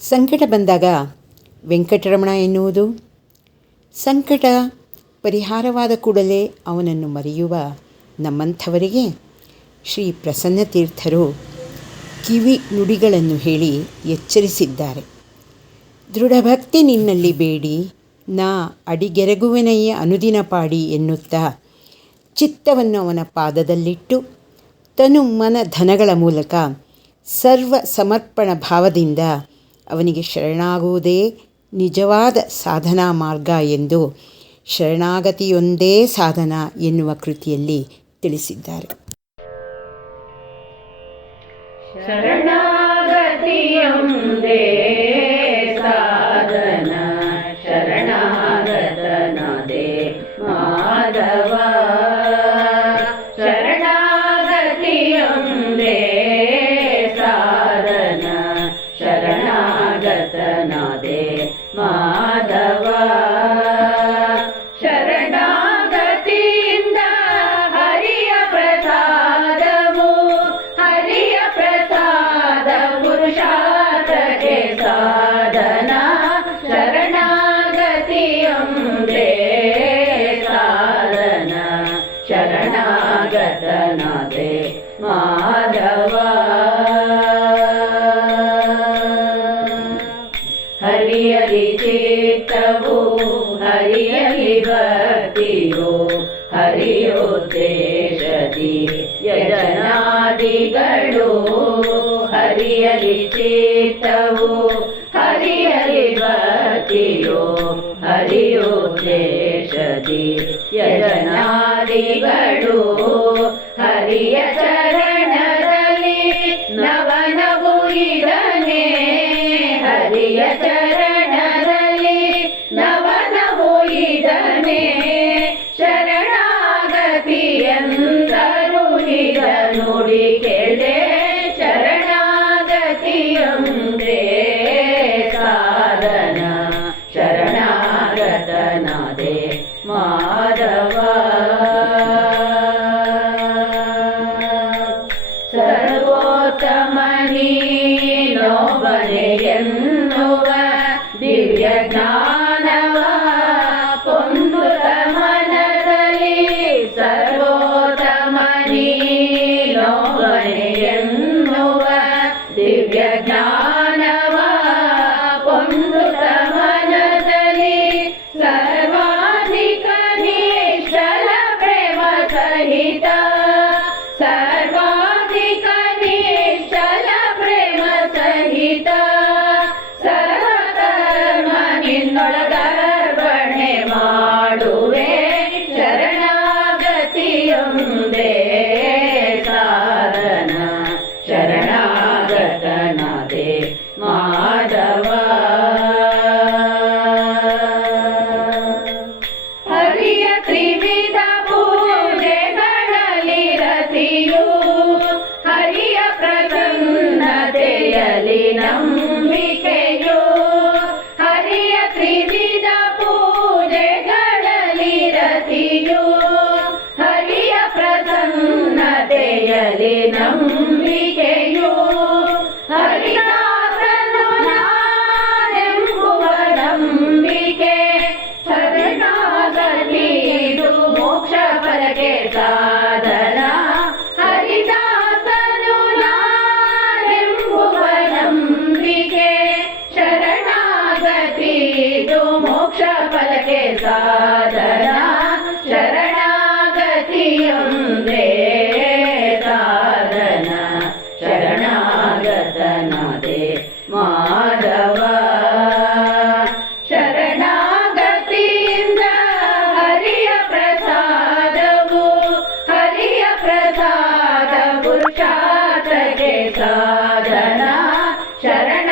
ಸಂಕಟ ಬಂದಾಗ ವೆಂಕಟರಮಣ ಎನ್ನುವುದು, ಸಂಕಟ ಪರಿಹಾರವಾದ ಕೂಡಲೇ ಅವನನ್ನು ಮರೆಯುವ ನಮ್ಮಂಥವರಿಗೆ ಶ್ರೀ ಪ್ರಸನ್ನತೀರ್ಥರು ಕಿವಿ ನುಡಿಗಳನ್ನು ಹೇಳಿ ಎಚ್ಚರಿಸಿದ್ದಾರೆ. ದೃಢಭಕ್ತಿ ನಿನ್ನಲ್ಲಿ ಬೇಡಿ ನಾ ಅಡಿಗೆರಗುವೆನಯ್ಯ ಅನುದಿನ ಪಾಡಿ ಎನ್ನುತ್ತಾ ಚಿತ್ತವನ್ನು ಅವನ ಪಾದದಲ್ಲಿಟ್ಟು ತನು ಮನ ಧನಗಳ ಮೂಲಕ ಸರ್ವ ಸಮರ್ಪಣ ಭಾವದಿಂದ ಅವನಿಗೆ ಶರಣಾಗುವುದೇ ನಿಜವಾದ ಸಾಧನಾ ಮಾರ್ಗ ಎಂದು ಶರಣಾಗತಿಯೊಂದೇ ಸಾಧನ ಎನ್ನುವ ಕೃತಿಯಲ್ಲಿ ತಿಳಿಸಿದ್ದಾರೆ. ಶರಣಾಗತಿಯೊಂದೇ ಸಾಧನ ಶರಣಾಗತನದೇ ಮಾಧವ. ಶರಣಾಗತಿಯೊಂದೇ ಸಾಧನ ಶರಣಾಗತನದೇ ಮಾಧವ. ಶರಣಾಗತಿಯಿಂದ ಹರಿಯ ಪ್ರಸಾದವು, ಹರಿಯ ಪ್ರಸಾದ ಪುರುಷಾರ್ಥಕ್ಕೆ ಸಾಧನ. ಶರಣಾಗತಿಯೊಂದೇ ಸಾಧನ ಶರಣಾಗತನದೇ ಮಾಧವ. ಹರಿಯಲಿ ಚಿತ್ತವು ಹರಿಯಲಿ ಭಕ್ತಿಯೋ ಹರಿಯೋದ್ದೇಶದಿ ಯಜನಾದಿಗಳು. ಹರಿಯಲಿ ಚಿತ್ತವು ಹರಿಯಲಿ ಭಕ್ತಿಯೋ ಹರಿಯೋದ್ದೇಶದಿ ಯಜನಾದಿಗಳು. ಹರಿಯ ಚರಣದಲ್ಲಿ ನವನವು ಇದನೇ, ಹರಿಯ ಚರಣದಲ್ಲಿ ನವನವು ಇದನೇ. ಶರಣಾಗತಿಯಂದರು ಇದ ನುಡಿ ಕೇಳೆ. ಶರಣಾಗತಿಯೊಂದೇ ಸಾಧನ ಶರಣಾಗತನದೇ ಮಾಧವ. ಸರ್ವೋತ್ತಮನೀನೊಬ್ಬನೇ ಎನ್ನುವ ದಿವ್ಯ ಜ್ಞಾನವ ಪೊಂದುತ ಮನದಲ್ಲಿ. ಸರ್ವೋತ್ತಮನೀನೊಬ್ಬನೇ ಎನ್ನುವ ದಿವ್ಯ ಜ್ಞಾನವ ಪೊಂದುತ ಮನದಲ್ಲಿ. ಸರ್ವಾಧಿಕ ನಿಶ್ಚಲ ಪ್ರೇಮ ಸಹಿತ, ಸರ್ವಾಧಿಕ ನಿಶ್ಚಲ ಪ್ರೇಮ ಸಹಿತ. ಸರ್ವಕರ್ಮ ನಿನ್ನೊಳಗರ್ಪಣೆ ಮಾಡುವೆ. ಶರಣಾಗತಿಯೊಂದೇ ಸಾಧನ ಶರಣಾಗತನದೇ ಮಾಧವ. ಹರಿಯ ತ್ರಿವಿಧ ಪೂಜೆಗಳಲ್ಲಿ ರತಿಯು, ಹರಿಯ ಪ್ರಸನ್ನತೆಯಲ್ಲಿ ನಂಬಿಕೆಯು. ಹರಿಯ ತ್ರಿವಿಧ ಪೂಜೆಗಳಲ್ಲಿ ರತಿಯು, ಹರಿಯ ಪ್ರಸನ್ನತೆಯಲ್ಲಿ ನಂಬಿಕೆಯು. ಹರಿದಾಸನು ನಾನೆಂಬುವ ನಂಬಿಕೆ, ಶರಣಾಗತಿಯಿದು ಮೋಕ್ಷ ಫಲಕ್ಕೆ ಸಾಧನ. ಹರಿದಾಸನು ನಾನೆಂಬುವ ನಂಬಿಕೆ, ಶರಣಾಗತಿಯಿದು ಮೋಕ್ಷ ಫಲಕ್ಕೆ ಸಾಧನ. ಶರಣಾಗತಿಯೊಂದೇ ಸಾಧನ ಶರಣಾಗತನದೇ ಮಾಧವ. ಶರಣಾಗತಿಯಿಂದ ಹರಿಯ ಪ್ರಸಾದವು, ಹರಿಯ ಪ್ರಸಾದ ಪುರುಷಾರ್ಥಕ್ಕೆ ಸಾಧನ. ಶರಣಾಗತಿಯೊಂದೇ